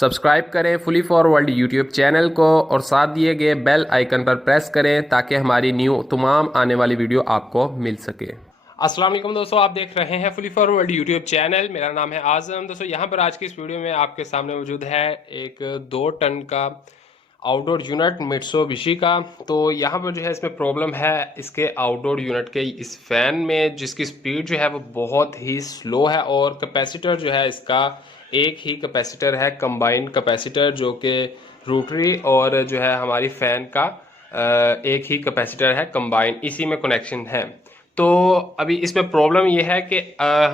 Subscribe करें fully for world YouTube channel को और साथ दिए गए बेल आइकन पर प्रेस करें ताकि हमारी न्यू तमाम आने वाली वीडियो आपको मिल सके। अस्सलाम वालेकुम दोस्तों, आप देख रहे हैं fully for world YouTube channel. मेरा नाम है आजम। दोस्तों यहाँ पर आज की इस वीडियो में आपके सामने मौजूद है एक 2 टन का आउटडोर यूनिट मित्सुबिशी का। तो यहाँ पर जो है इसमें प्रॉब्लम है इसके आउटडोर यूनिट के इस फैन में, जिसकी स्पीड जो है वो बहुत ही स्लो है और कैपेसिटर जो है इसका एक ही कैपेसिटर है, कंबाइंड कैपेसिटर, जो कि रोटरी और जो है हमारी फैन का एक ही कैपेसिटर है कंबाइंड, इसी में कनेक्शन है। तो अभी इसमें प्रॉब्लम यह है कि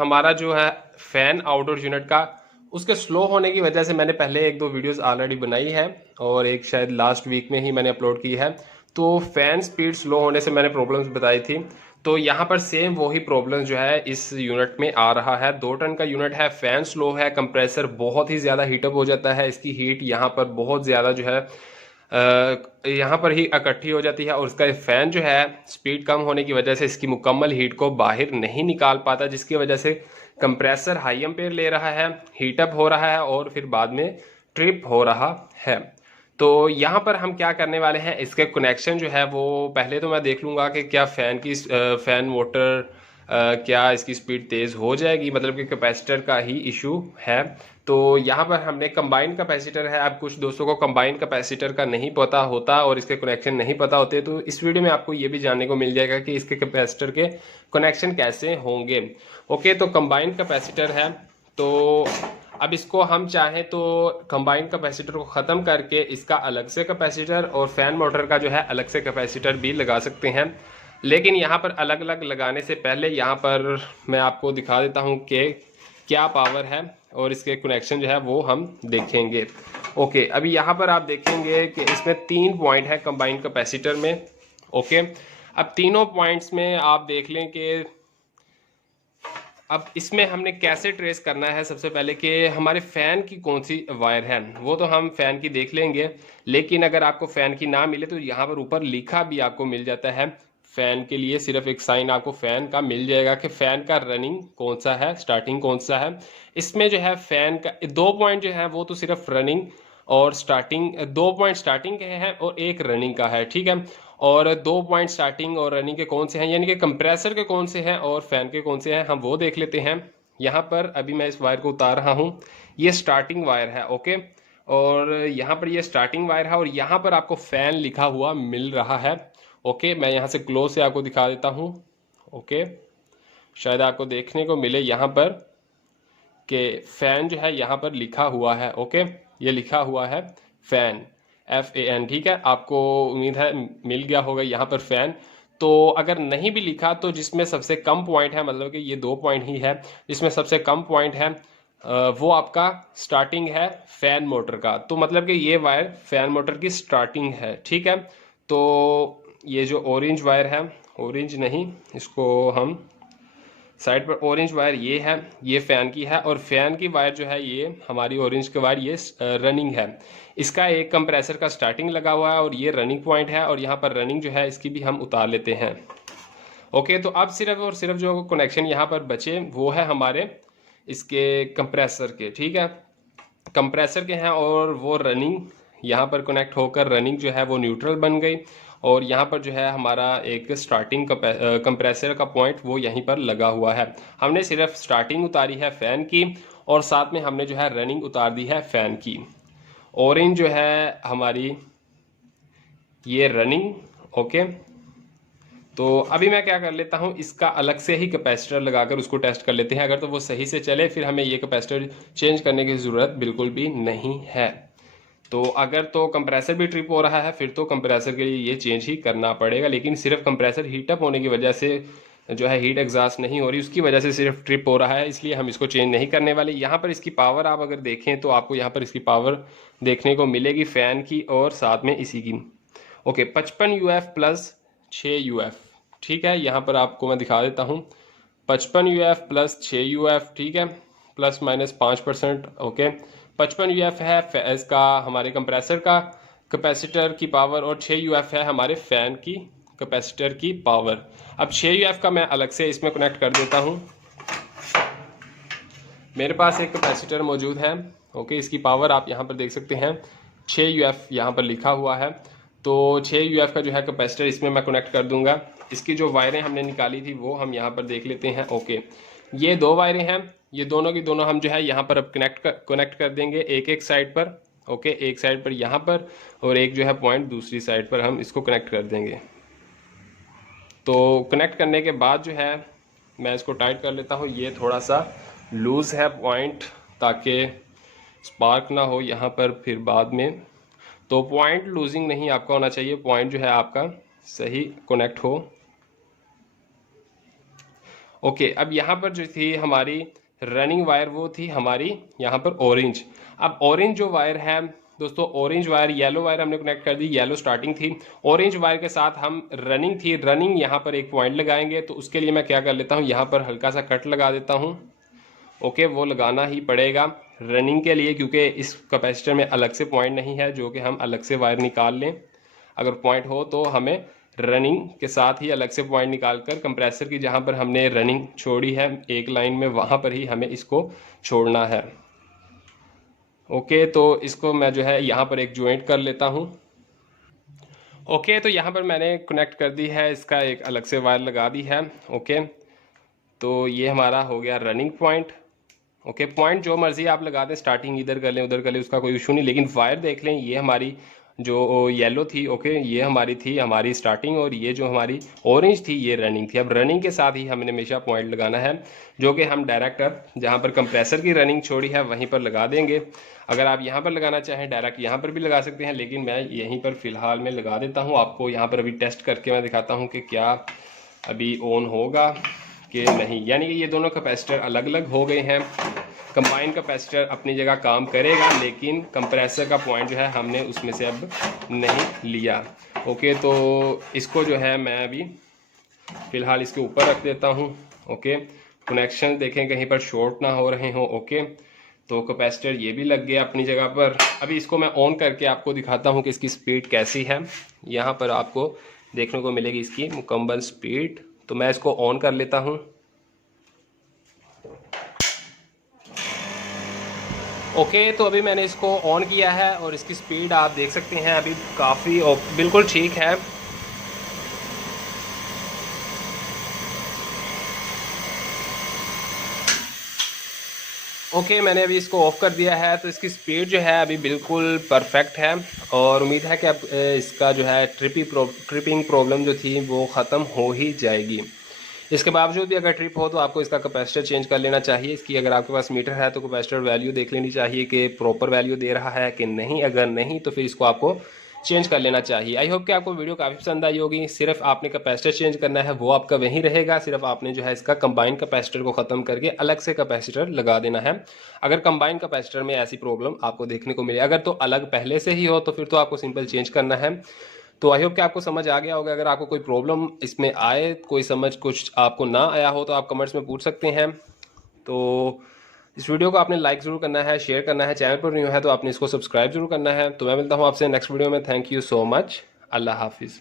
हमारा जो है फैन आउटडोर यूनिट का उसके स्लो होने की वजह से मैंने पहले 1-2 वीडियोस ऑलरेडी बनाई है और एक शायद लास्ट वीक में ही मैंने अपलोड की है। तो फैन स्पीड स्लो होने से मैंने प्रॉब्लम्स बताई थी। तो यहाँ पर सेम वही प्रॉब्लम जो है इस यूनिट में आ रहा है। 2 टन का यूनिट है, फैन स्लो है, कंप्रेसर बहुत ही ज़्यादा हीटअप हो जाता है, इसकी हीट यहाँ पर बहुत ज़्यादा जो है यहाँ पर ही इकट्ठी हो जाती है और इसका फैन जो है स्पीड कम होने की वजह से इसकी मुकम्मल हीट को बाहर नहीं निकाल पाता, जिसकी वजह से कंप्रेसर हाई एम्पेयर ले रहा है, हीटअप हो रहा है और फिर बाद में ट्रिप हो रहा है। तो यहाँ पर हम क्या करने वाले हैं, इसके कनेक्शन जो है वो पहले तो मैं देख लूँगा कि क्या फ़ैन की फ़ैन मोटर क्या इसकी स्पीड तेज़ हो जाएगी, मतलब कि कैपेसिटर का ही इशू है। तो यहाँ पर हमने कंबाइंड कैपेसिटर है। अब कुछ दोस्तों को कंबाइंड कैपेसिटर का नहीं पता होता और इसके कनेक्शन नहीं पता होते, तो इस वीडियो में आपको ये भी जानने को मिल जाएगा कि इसके कैपेसिटर के कनेक्शन कैसे होंगे। ओके, तो कंबाइंड कैपेसिटर है। तो अब इसको हम चाहें तो कंबाइंड कैपेसिटर को ख़त्म करके इसका अलग से कैपेसिटर और फैन मोटर का जो है अलग से कैपेसिटर भी लगा सकते हैं। लेकिन यहाँ पर अलग अलग लगाने से पहले यहाँ पर मैं आपको दिखा देता हूँ कि क्या पावर है और इसके कनेक्शन जो है वो हम देखेंगे। ओके, अभी यहाँ पर आप देखेंगे कि इसमें 3 पॉइंट है कंबाइंड कैपेसिटर में। ओके, अब तीनों पॉइंट्स में आप देख लें कि अब इसमें हमने कैसे ट्रेस करना है। सबसे पहले कि हमारे फ़ैन की कौन सी वायर है वो तो हम फ़ैन की देख लेंगे, लेकिन अगर आपको फ़ैन की ना मिले तो यहाँ पर ऊपर लिखा भी आपको मिल जाता है। फ़ैन के लिए सिर्फ एक साइन आपको फ़ैन का मिल जाएगा कि फ़ैन का रनिंग कौन सा है, स्टार्टिंग कौन सा है। इसमें जो है फ़ैन का 2 पॉइंट जो है वो तो सिर्फ रनिंग और स्टार्टिंग, 2 पॉइंट स्टार्टिंग के हैं और एक रनिंग का है, ठीक है। और 2 पॉइंट स्टार्टिंग और रनिंग के कौन से हैं, यानी कि कंप्रेसर के कौन से हैं और फैन के कौन से हैं, हम वो देख लेते हैं। यहाँ पर अभी मैं इस वायर को उतार रहा हूँ, ये स्टार्टिंग वायर है। ओके, और यहाँ पर ये स्टार्टिंग वायर है और यहाँ पर आपको फैन लिखा हुआ मिल रहा है। ओके, मैं यहाँ से क्लोज से आपको दिखा देता हूँ। ओके, शायद आपको देखने को मिले यहाँ पर कि फैन जो है यहाँ पर लिखा हुआ है। ओके, ये लिखा हुआ है फैन, FAN, ठीक है। आपको उम्मीद है मिल गया होगा यहाँ पर फैन। तो अगर नहीं भी लिखा तो जिसमें सबसे कम पॉइंट है, मतलब कि ये 2 पॉइंट ही है, जिसमें सबसे कम पॉइंट है वो आपका स्टार्टिंग है फैन मोटर का। तो मतलब कि ये वायर फैन मोटर की स्टार्टिंग है, ठीक है। तो ये जो ऑरेंज वायर है, ऑरेंज नहीं, इसको हम साइड पर, ऑरेंज वायर ये है, ये फ़ैन की है और फैन की वायर जो है ये हमारी ऑरेंज की वायर ये रनिंग है। इसका एक कंप्रेसर का स्टार्टिंग लगा हुआ है और ये रनिंग पॉइंट है और यहाँ पर रनिंग जो है इसकी भी हम उतार लेते हैं। ओके, तो अब सिर्फ और सिर्फ जो कनेक्शन यहाँ पर बचे वो है हमारे इसके कंप्रेसर के, ठीक है। कंप्रेसर के हैं और वो रनिंग यहाँ पर कनेक्ट होकर रनिंग जो है वो न्यूट्रल बन गई और यहाँ पर जो है हमारा एक स्टार्टिंग कंप्रेसर का पॉइंट वो यहीं पर लगा हुआ है। हमने सिर्फ स्टार्टिंग उतारी है फ़ैन की और साथ में हमने जो है रनिंग उतार दी है फ़ैन की। ऑरेंज जो है हमारी ये रनिंग। ओके, तो अभी मैं क्या कर लेता हूँ, इसका अलग से ही कैपेसिटर लगाकर उसको टेस्ट कर लेते हैं। अगर तो वो सही से चले फिर हमें ये कैपेसिटर चेंज करने की ज़रूरत बिल्कुल भी नहीं है। तो अगर तो कंप्रेसर भी ट्रिप हो रहा है फिर तो कंप्रेसर के लिए ये चेंज ही करना पड़ेगा, लेकिन सिर्फ कंप्रेसर हीटअप होने की वजह से जो है हीट एग्जॉस्ट नहीं हो रही, उसकी वजह से सिर्फ ट्रिप हो रहा है, इसलिए हम इसको चेंज नहीं करने वाले। यहाँ पर इसकी पावर आप अगर देखें तो आपको यहाँ पर इसकी पावर देखने को मिलेगी फ़ैन की और साथ में इसी की। ओके, 55 UF प्लस 6 UF, ठीक है। यहाँ पर आपको मैं दिखा देता हूँ, 55 UF प्लस 6 UF, ठीक है, प्लस माइनस 5%। ओके, 55 UF है इसका हमारे कंप्रेसर का कैपेसिटर की पावर और 6 UF है हमारे फ़ैन की कैपेसिटर की पावर। अब 6 UF का मैं अलग से इसमें कनेक्ट कर देता हूँ। मेरे पास एक कैपेसिटर मौजूद है। ओके, इसकी पावर आप यहाँ पर देख सकते हैं 6 UF यहाँ पर लिखा हुआ है। तो 6 UF का जो है कैपेसिटर इसमें मैं कनेक्ट कर दूंगा। इसकी जो वायरें हमने निकाली थी वो हम यहाँ पर देख लेते हैं। ओके, ये 2 वायरें हैं, ये दोनों की दोनों हम जो है यहाँ पर अब कनेक्ट कर देंगे एक एक साइड पर। ओके, एक साइड पर यहाँ पर और एक जो है पॉइंट दूसरी साइड पर हम इसको कनेक्ट कर देंगे। तो कनेक्ट करने के बाद जो है मैं इसको टाइट कर लेता हूँ। ये थोड़ा सा लूज़ है पॉइंट, ताकि स्पार्क ना हो यहाँ पर फिर बाद में। तो पॉइंट लूजिंग नहीं आपका होना चाहिए, पॉइंट जो है आपका सही कनेक्ट हो। ओके, अब यहाँ पर जो थी हमारी रनिंग वायर वो थी हमारी यहाँ पर ऑरेंज। अब ऑरेंज जो वायर है दोस्तों, ऑरेंज वायर, येलो वायर हमने कनेक्ट कर दी, येलो स्टार्टिंग थी। ऑरेंज वायर के साथ हम रनिंग थी, रनिंग यहाँ पर एक पॉइंट लगाएंगे। तो उसके लिए मैं क्या कर लेता हूँ, यहाँ पर हल्का सा कट लगा देता हूँ। ओके, वो लगाना ही पड़ेगा रनिंग के लिए, क्योंकि इस कैपेसिटर में अलग से पॉइंट नहीं है जो कि हम अलग से वायर निकाल लें। अगर पॉइंट हो तो हमें रनिंग के साथ ही अलग से पॉइंट निकाल कर कंप्रेसर की जहाँ पर हमने रनिंग छोड़ी है एक लाइन में, वहाँ पर ही हमें इसको छोड़ना है। ओके, तो इसको मैं जो है यहाँ पर एक ज्वाइंट कर लेता हूँ। ओके, तो यहाँ पर मैंने कनेक्ट कर दी है, इसका एक अलग से वायर लगा दी है। ओके, तो ये हमारा हो गया रनिंग पॉइंट। ओके, पॉइंट जो मर्जी आप लगा दें, स्टार्टिंग इधर कर लें उधर कर लें, उसका कोई इशू नहीं। लेकिन वायर देख लें, ये हमारी जो येलो थी, ओके, ये हमारी थी हमारी स्टार्टिंग, और ये जो हमारी ऑरेंज थी ये रनिंग थी। अब रनिंग के साथ ही हमने हमेशा पॉइंट लगाना है, जो कि हम डायरेक्ट जहाँ पर कंप्रेसर की रनिंग छोड़ी है वहीं पर लगा देंगे। अगर आप यहाँ पर लगाना चाहें डायरेक्ट यहाँ पर भी लगा सकते हैं, लेकिन मैं यहीं पर फ़िलहाल में लगा देता हूँ। आपको यहाँ पर अभी टेस्ट करके मैं दिखाता हूँ कि क्या अभी ऑन होगा कि नहीं। यानी कि ये दोनों कैपेसिटर अलग अलग हो गए हैं। कंबाइन कैपेसिटर अपनी जगह काम करेगा, लेकिन कंप्रेसर का पॉइंट जो है हमने उसमें से अब नहीं लिया। ओके, तो इसको जो है मैं अभी फ़िलहाल इसके ऊपर रख देता हूँ। ओके, कनेक्शन देखें कहीं पर शॉर्ट ना हो रहे हों। ओके, तो कैपेसिटर ये भी लग गया अपनी जगह पर। अभी इसको मैं ऑन करके आपको दिखाता हूँ कि इसकी स्पीड कैसी है। यहाँ पर आपको देखने को मिलेगी इसकी मुकम्मल स्पीड। तो मैं इसको ऑन कर लेता हूँ। ओके, तो अभी मैंने इसको ऑन किया है और इसकी स्पीड आप देख सकते हैं अभी काफ़ी बिल्कुल ठीक है। ओके, मैंने अभी इसको ऑफ कर दिया है, तो इसकी स्पीड जो है अभी बिल्कुल परफेक्ट है। और उम्मीद है कि अब इसका जो है ट्रिपिंग प्रॉब्लम जो थी वो ख़त्म हो ही जाएगी। इसके बावजूद भी अगर ट्रिप हो तो आपको इसका कैपेसिटर चेंज कर लेना चाहिए। इसकी अगर आपके पास मीटर है तो कैपेसिटर वैल्यू देख लेनी चाहिए कि प्रॉपर वैल्यू दे रहा है कि नहीं। अगर नहीं तो फिर इसको आपको चेंज कर लेना चाहिए। आई होप कि आपको वीडियो काफ़ी पसंद आई होगी। सिर्फ आपने कैपेसिटर चेंज करना है, वो आपका वहीं रहेगा। सिर्फ आपने जो है इसका कंबाइन कैपेसिटर को ख़त्म करके अलग से कैपेसिटर लगा देना है। अगर कंबाइन कैपेसिटर में ऐसी प्रॉब्लम आपको देखने को मिले, अगर तो अलग पहले से ही हो तो फिर तो आपको सिंपल चेंज करना है। तो आई होप कि आपको समझ आ गया होगा। अगर आपको कोई प्रॉब्लम इसमें आए, कोई समझ कुछ आपको ना आया हो, तो आप कमेंट्स में पूछ सकते हैं। तो इस वीडियो को आपने लाइक ज़रूर करना है, शेयर करना है। चैनल पर न्यू है तो आपने इसको सब्सक्राइब जरूर करना है। तो मैं मिलता हूँ आपसे नेक्स्ट वीडियो में। Thank you so much. अल्लाह हाफिज़।